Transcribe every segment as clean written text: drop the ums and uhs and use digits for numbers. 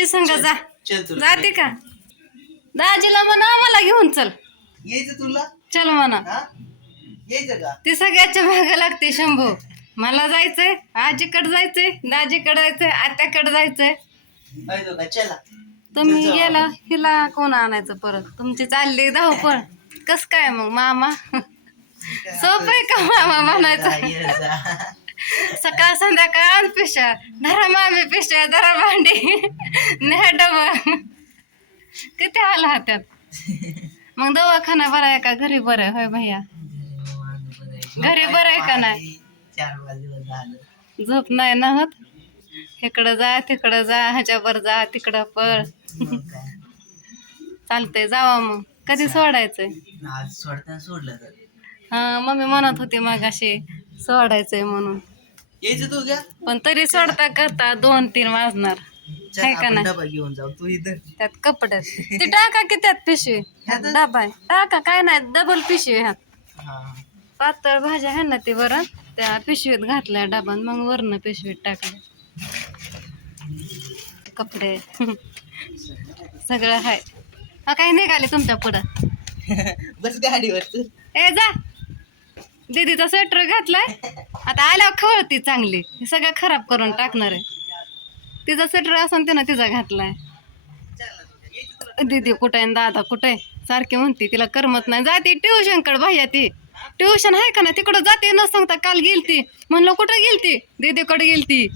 दाजी संग जा. चल तुला जाते का? दाजीला म्हणा मला घेऊन चल. यायचं तुला चल म्हणा. हा यायचं का ती सगळ्याच्या मागे लागते शंभू. मला जायचंय, आजीकडे जायचंय, दाजीकडे जायचंय, आत्याकडे जायचंय. पाहिजे का चला तुम्ही गेला हिला कोण आणायचं परत? तुमची चालली धावपळ. कस काय मग मामा? सोपं आहे का मामा म्हणायचं? सकाळ संध्याकाळ पिशा धरा मामी पिशा धरा भांडी न्या डबा. किती हाल हातात. मग दवाखाना बरा आहे का घरी बरं आहे? होय भैया घरी बरं आहे का नाही? 4 दिवस झालं झोप नाही ना होत. इकडं जा तिकडं जा ह्याच्यावर जा तिकडं पळ. चालतंय जावा मग. कधी सोडायचंय? आज सोडताना सोडलं तर हा मम्मी म्हणत होती मगाशी सोडायचंय म्हणून. यायचं तू घ्या पण तरी सोडता करता 2-3 वाजणार आहे का नाही? डबा घेऊन जाऊ तू इथं त्यात कपड्यात ती टाका की त्यात पिशवी. डबा आहे टाका काय नाही डबल पिशवी ह्यात. हा पातळ भाज्या आहे ना ती वरण त्या पिशवीत घातल्या डबात मग वरण पिशवीत टाकल्या. कपडे सगळं आहे. हा काही निघाले तुमच्या पुढं. बस गाडीवर तू ए जा. दीदीचा स्वेटर घातलाय आता आल्यावर खवळती चांगली. हे सगळं खराब करून टाकणार आहे. तिचा स्वेटर असून तिनं तिचा घातलाय. दीदी कुठे आहे दादा कुठे सारखी म्हणते तिला करमत नाही. जाते ट्युशनकडे भैया ती ट्युशन आहे का ना तिकडं जाते न सांगता. काल गेलती म्हणलं कुठं गेलती? दीदीकडे गेलती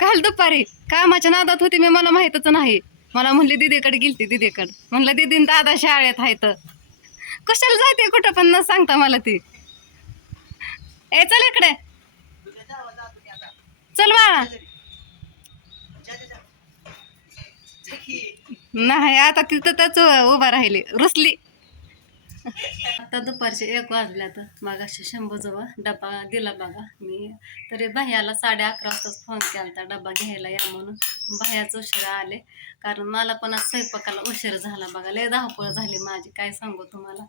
काल दुपारी. कामाच्या नादात होती मी मला माहीतच नाही. मला म्हणली दीदीकडे गेलती दीदीकडे. म्हणलं दीदीन दादा शाळेत आहेत. कशाला जाते कुठं पण न सांगता मला ती. ए चल इकडे चल बाळा. नाही आता तिथं त्याच उभा राहिली रुसली. आता दुपारचे 1 वाजल्या तर मागाशी शंभूजवळ डबा दिला बघा मी. तरी भैयाला 11:30 वाजताच फोन केला होता डबा घ्यायला या म्हणून. भैयाच उशिरा आले कारण मला पण आज स्वयंपाकाला उशीर झाला बघा. लय धावपळ झाली माझी काय सांगू तुम्हाला.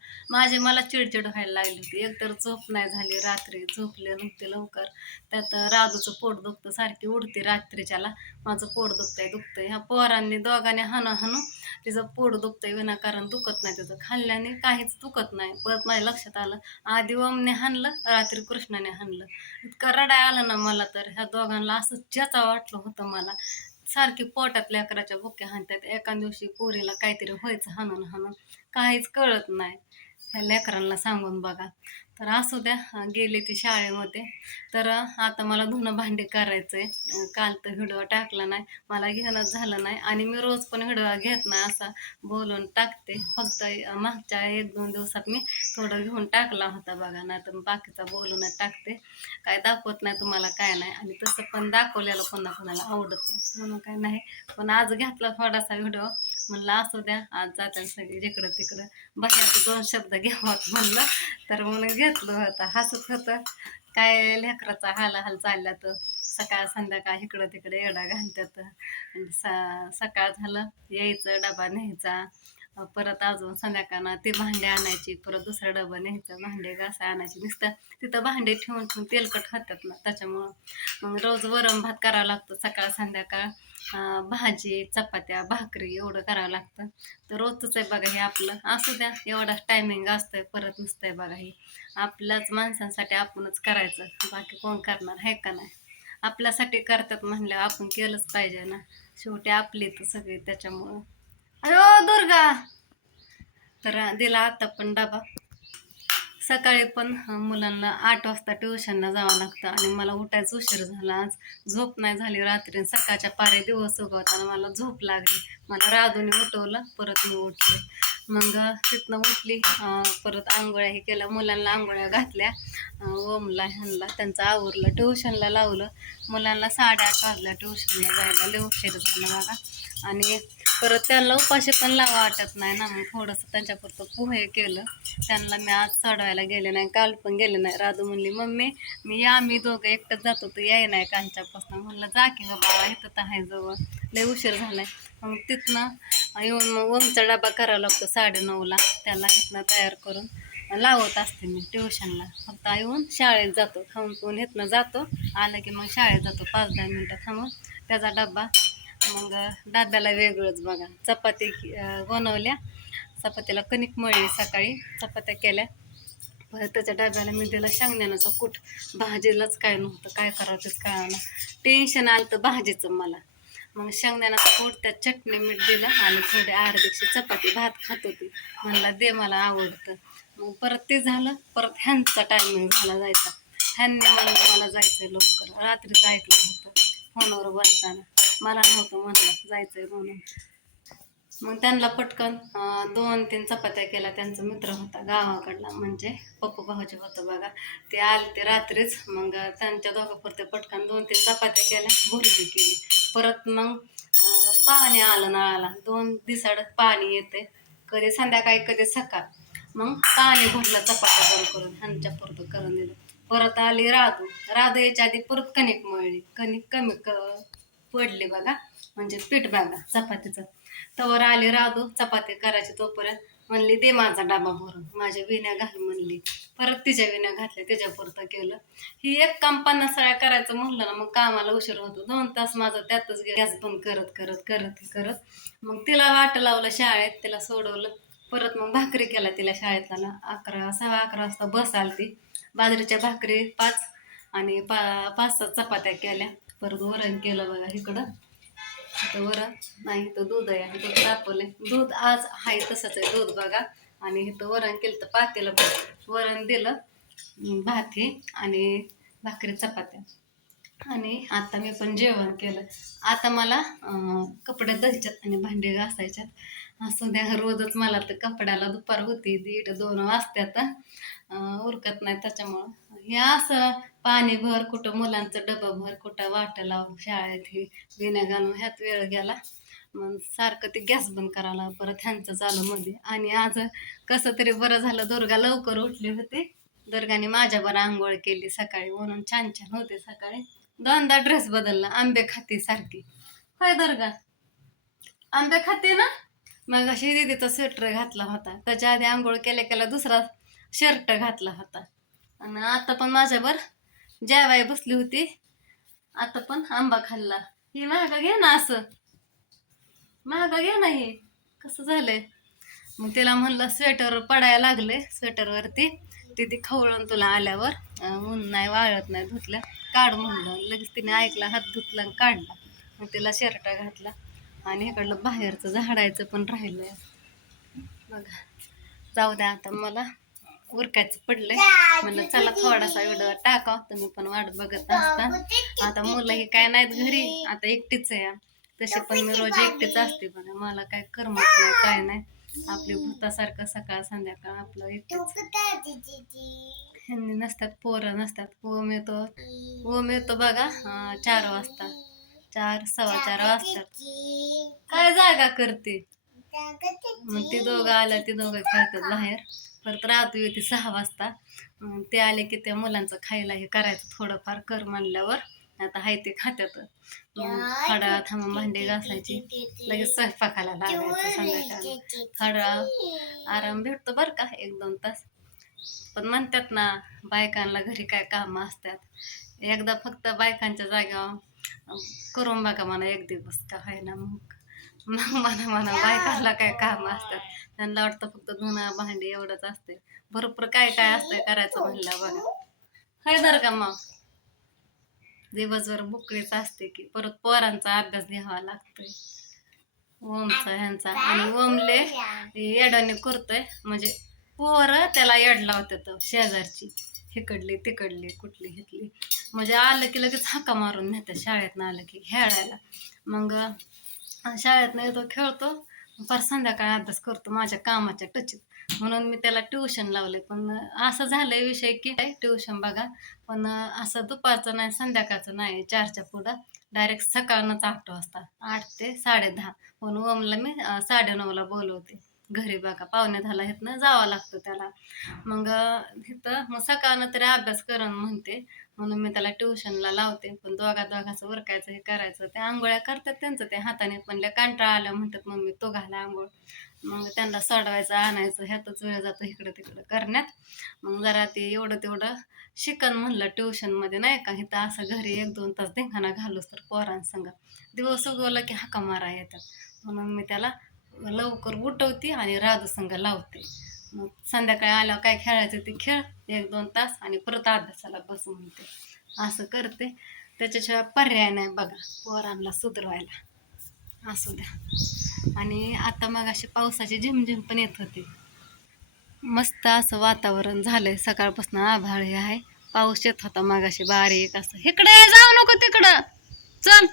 मला चिडचिड व्हायला लागली होती. एकतर झोप नाही झाली रात्री झोपले नव्हते लवकर. त्यात राधूचं पोट दुखतं सारखी उडते रात्रीच्याला. माझं पोट दुखतंय. ह्या पोरांनी दोघांनी हाणू तिचं पोट दुखतंय विनाकारण दुखत नाही. तिचं खाल्ल्याने काहीच दुखत नाही. परत माझ्या लक्षात आलं आधी ओमने हाणलं रात्री कृष्णाने हाणलं. इतकं रडाय आलं ना मला तर ह्या दोघांना असं ज्याचा वाटलं होतं मला. सारखी पोटात लेकराच्या बुक्या हाणतात. एका दिवशी पोरीला काहीतरी व्हायचं हाणून काहीच कळत नाही. ह्या लेकरांना सांगून बघा. तर असू द्या गेले ती शाळेमध्ये. तर आता मला धुणं भांडी करायचंय. काल तर व्हिडिओ टाकला नाही मला घेणंच झालं नाही. आणि मी रोज पण व्हिडिओ घेत नाही असा बोलून टाकते. फक्त मागच्या 1-2 दिवसात मी थोडं घेऊन टाकला होता बघा. नाही तर बाकीचा बोलूनच टाकते. काय दाखवत नाही तुम्हाला काय नाही. आणि तसं पण दाखवलेलं कोणाला आवडत नाही म्हणून काय नाही. पण आज घेतला थोडासा व्हिडिओ. म्हणलं असू द्या आज जातात सगळी जिकडं तिकडं बघायचं 2 शब्द घ्यावात म्हणलं. तर म्हणून घेतलं होतं. हसत होतं काय लेकराचा हाल चालला तर सकाळ संध्याकाळ इकडं तिकडे एवढा घालतात. सकाळ झालं यायचं डबा न्यायचा. परत अजून संध्याकाळला ते भांडे आणायची. परत दुसरा डबा न्यायचा भांडे घासा आणायची. नुसतं तिथं भांडे ठेवून तेलकट होतात ना त्याच्यामुळं मग रोज वरण भात करावं लागतं सकाळ संध्याकाळ. भाजी चपात्या भाकरी एवढं करावं लागतं. तर रोजच आहे बघा हे आपलं. असू द्या एवढाच टायमिंग असतंय परत नसतंय बघा हे. आपल्याच माणसांसाठी आपणच करायचं बाकी कोण करणार आहे का नाही. आपल्यासाठी करतात म्हणल्यावर आपण केलंच पाहिजे ना. शेवटी आपली तर सगळी त्याच्यामुळं. अरे दुर्गा. तर दिला आता पण डबा. सकाळी पण मुलांना 8 वाजता ट्युशनला जावं लागतं आणि मला उठायचं उशीर झाला. आज झोप नाही झाली रात्री. सकाळच्या पारे दिवस उगवताना मला झोप लागली. मला राधूने उठवलं परत मी उठले. मग तिथनं उठली परत आंघोळ्या हे केल्या मुलांना आंघोळ्या घातल्या. ओमला ह्यांना त्यांचं आवरलं ट्युशनला लावलं. मुलांना 8:30 वाजल्या ट्युशनला जायला. लय उशीर झाला बघा. आणि परत त्यांना उपाशी पण लावा वाटत नाही ना. मग थोडंसं त्यांच्यापुरतं पोहे केलं. त्यांना मी आज चढवायला गेले नाही काल पण गेले नाही. राधू म्हणली मम्मी आम्ही दोघं एकटंच जातो तर याय नाही कालच्यापासून. म्हणलं जा की ग बाबा इथं तर आहे जवळ. लय उशीर झालाय. मग तिथनं येऊन मग ओमचा डबा करावा लागतो 9:30ला. त्याला इथनं तयार करून लावत असते मी ट्युशनला. फक्त येऊन शाळेत जातो खाऊन पिऊन इथनं जातो. आलं की मग शाळेत जातो 5-10 मिनटं थांबून त्याचा डबा मग डब्याला वेगळंच बघा चपाती बनवल्या, चपातीला कणिक मळली, सकाळी चपात्या केल्या. परत त्याच्या डब्याला मी दिलं शेंगदाण्याचं कूट. भाजीलाच काय नव्हतं, काय करावं तेच कळालं. टेन्शन आलं तर भाजीचं मला. मग शेंगदाण्याचं कूट, त्यात चटणी मीठ दिलं आणि थोडी अर्धीशी चपाती. भात खात होती, म्हणला दे मला आवडतं. मग परत ते झालं. परत ह्यांचा टायमिंग झाला जायचा. ह्यांनी म्हणलं मला जायचंय लवकर. रात्रीच ऐकलं होतं फोनवर बोलताना, मला नव्हतं म्हणलं जायचंय म्हणून. मग त्यांना पटकन 2-3 चपात्या केल्या. त्यांचा मित्र होता गावाकडला, म्हणजे पप्पू भाऊजी होतं बघा, ते आले ते रात्रीच. मग त्यांच्या दोघांपुरते पटकन 2-3 चपात्या केल्या, भुर्जी केली. परत मग पाणी आलं नळाला. 2 दिवसाड पाणी येते, कधी संध्याकाळी कधी सकाळ. मग पाणी भरलं चपात्या करून करून, ह्यांच्या पुरतं करून दिलं. परत आली राधू. राधू यायच्या आधी परत कणिक मळली. कणिक कमी पडली बघा, म्हणजे पीठ बघा चपातीचं. तवर आली राधू चपाती करायची, तोपर्यंत म्हणली दे माझा डबा भरून, माझ्या विण्या घाल म्हणली. परत तिच्या विण्या घातल्या, त्याच्यापुरतं केलं. ही एक काम 50 वेळा करायचं म्हणलं ना, मग कामाला उशीर होतो. 2 तास माझं त्यातच गॅस बंद करत करत करत करत. मग तिला वाट लावलं शाळेत, तिला सोडवलं. परत मग भाकरी केला तिला शाळेतला ना. 11, 11:15 वाजता बस आलती. बाजरीच्या भाकरी 5 आणि 5-6 चपात्या केल्या. परत वरण केलं बघा इकडं. आता वरण नाही तर दूध आहे, दूध तापवले. दूध आज आहे तसंच आहे दूध बघा. आणि इथं वरण केलं तर पातेलं वरण दिलं, भात हे आणि भाकरी चपात्या. आणि आता मी पण जेवण केलं. आता मला कपडे धुवायच्यात आणि भांडी घासायच्यात. असं द्या, रोजच मला तर कपड्याला दुपार होती, 1:30-2 वाजत्यात. उरकत नाही त्याच्यामुळं हे असं पाणी भर, कुठं मुलांचं डबं भर, कुठं वाटं लावून शाळेत हे बिण्या घालून ह्यात वेळ गेला. मग सारखं ते गॅस बंद करायला, परत ह्यांचं चालू मध्ये. आणि आज कसं तरी बरं झालं, दुर्गा लवकर उठली होती. दुर्गाने माझ्यावर आंघोळ केली सकाळी, म्हणून छान छान होते सकाळी. 2दा ड्रेस बदलला. आंबे खाते सारखी. काय दुर्गा आंबे खाते ना. मग अशी दीदीचा स्वेटर घातला होता, त्याच्या आधी आंघोळ केल्या केल्या दुसरा शर्ट घातला होता. आणि आता पण माझ्यावर जेवाय बसली होती, आता पण आंबा खाल्ला. ही महागा घे ना, असं महागा घे ना. हे कसं झालंय. मग तिला म्हणलं स्वेटर पडायला लागले स्वेटरवरती, ती खवळून तुला आल्यावर ऊन नाही वाळत नाही धुतलं, काढ म्हणलं. लगेच तिने ऐकला, हात धुतला आणि काढला. मग तिला शर्ट घातला. आणि इकडलं बाहेरचं झाडायचं पण राहिलंय बघा. जाऊ द्या, आता मला उरकायचं पडलंय. म्हणलं चला थोडासा व्हिडिओ टाका, तुम्ही पण वाट बघत असता. आता मुलं ही काय नाहीत घरी, आता एकटीच आहे. तशी पण मी रोज एकटीच असते, पण मला काय करमत नाही, काय नाही. आपली भूतासारखं सकाळ संध्याकाळ आपलं एकटीच. ह्यांनी नसतात, पोरं नसतात. ओम येतो बघा 4 वाजता, 4-4:15 वाजतात. काय जागा करते. मग ते दोघं आल्या, ते दोघं खेळतात बाहेर. परत राहतो येते 6 वाजता. ते आले की त्या मुलांचं खायला हे करायचं थोडंफार, कर म्हणल्यावर आता हाय ते खात्यात. थोडा थांबून भांडी घासायची, लगेच स्वयंपाकाला लागायचं संध्याकाळी. थोडा आराम भेटतो बरं का, 1-2 तास. पण म्हणतात ना, बायकांना घरी काय कामं असतात. एकदा फक्त बायकांच्या जागेवर करून बघा म्हणा एक दिवस, का आहे ना. मग म्हणा बायकांना काय कामं असतात. त्यांना वाटतं फक्त धुणं भांडी एवढंच असते. भरपूर काय काय असतंय करायचं म्हणलं बघा. हाय बरं का. मग दिवसभर बुकळीच असते की. परत पोरांचा अभ्यास घ्यावा लागतोय, ओमचा ह्यांचा. आणि ओमले येडाने करतोय, म्हणजे पोरं त्याला येड लावतात शेजारची, हिकडली तिकडली कुठली घेतली, म्हणजे आलं की लगेच हाका मारून नेतात. शाळेतनं आलं की खेळायला. मग शाळेतनं येतो, खेळतो, फार संध्याकाळी अभ्यास करतो माझ्या कामाच्या टचीत. म्हणून मी त्याला ट्युशन लावले. पण असं झालंय विषय की ट्युशन बघा, पण असं दुपारचं नाही, संध्याकाळचं नाही. 4च्या पुढं डायरेक्ट सकाळनंच 8 वाजता, 8 ते 10:30. म्हणून ओमला मी 9:30ला बोलवते. घरी बघा पाहुणे झाला इथनं जावं लागतं त्याला. मग मग सकाळनं तरी अभ्यास करण म्हणते, म्हणून मी त्याला ट्युशनला लावते. पण दोघांचं उरकायचं हे करायचं, ते आंघोळ्या करतात त्यांचं ते हाताने, पण लय कंटाळा आला म्हणतात मम्मी तो घाला आंघोळ. मग त्यांना सोडवायचं आणायचं ह्यातच वेळ जातो इकडं तिकडं करण्यात. मग जरा ते एवढं तेवढं शिकन म्हणलं ट्युशनमध्ये नाही का, इथं असं घरी 1-2 तास धिंगाणा घालूस तर पोरांसंग दिवस उगवला की हाका मारा येतात. म्हणून मी त्याला लवकर उठवते आणि राजू संग लावते. मग संध्याकाळी आल्यावर काय खेळायचं ते खेळ 1-2 तास आणि परत अभ्यासाला बस म्हणते. असं करते, त्याच्याशिवाय पर्याय नाही बघा पोरांना सुधरवायला. असू द्या. आणि आता मग अशी पावसाची झिमझिम पण येत होती. मस्त असं वातावरण झालंय, सकाळपासून आभाळ हे आहे. पाऊस येत होता मागाशी बारीक असं. इकडे जाऊ नको तिकडं, चल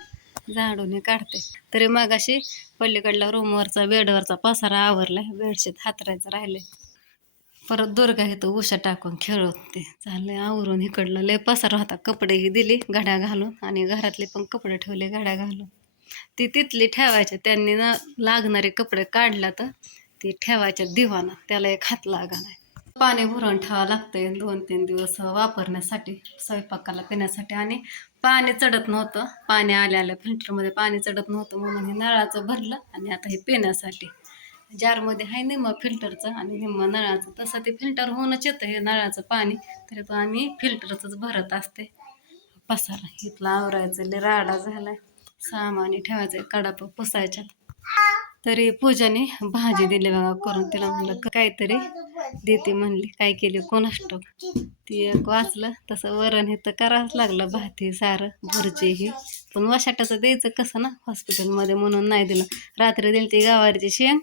झाडून हे काढते. तरी मगाशी पलीकडल्या रूमवरचा बेडवरचा पसारा आवरलाय, बेडशीट हातरायचं राहिले. परत दुर्गा इथं उशा टाकून खेळत होते. झालंय आवरून इकडलं लय पसारा होता. कपडेही दिली घड्या घालून आणि घरातले पण कपडे ठेवले घड्या घालून. ती तिथली ठेवायचे, त्यांनी ना लागणारे कपडे काढला तर ती ठेवायच्या दिवाना, त्याला एक हात लागा नाही. पाणी भरून ठेवावं लागतंय 2-3 दिवस वापरण्यासाठी, स्वयंपाकाला पिण्यासाठी. आणि पाणी चढत नव्हतं, पाणी आल्या फिल्टरमध्ये पाणी चढत नव्हतं, म्हणून हे नळाचं भरलं. आणि आता हे पिण्यासाठी जारमध्ये आहे निम्मं फिल्टरचं आणि निम्मं नळाचं. तसं ते फिल्टर होऊनच येतं हे नळाचं पाणी, तरी तो आम्ही फिल्टरचंच भरत असते. पसारा इथला आवरायचं लय राडा झालाय, सामानी ठेवायचं, कडाप पुसायच्यात. तरी पूजाने भाजी दिली बघा करून. तिला म्हणलं काहीतरी देते म्हणली, काय केली कोणास ठाऊक. ती एक वाचलं तसं वरण हे तर करावंच लागलं, भाती सारं भरची ही. पण वशाटाचं द्यायचं कसं ना हॉस्पिटलमध्ये, म्हणून नाही दिलं. रात्री दिली ती गवारीची शेंग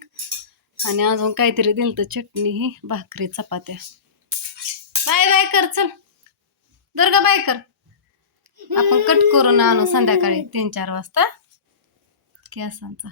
आणि अजून काहीतरी दिलं तर चटणी ही, भाकरी चपात्या. बाय बाय कर, चल दुर्गा बाय कर. आपण कट करून आणू संध्याकाळी 3-4 वाजता केसांचा.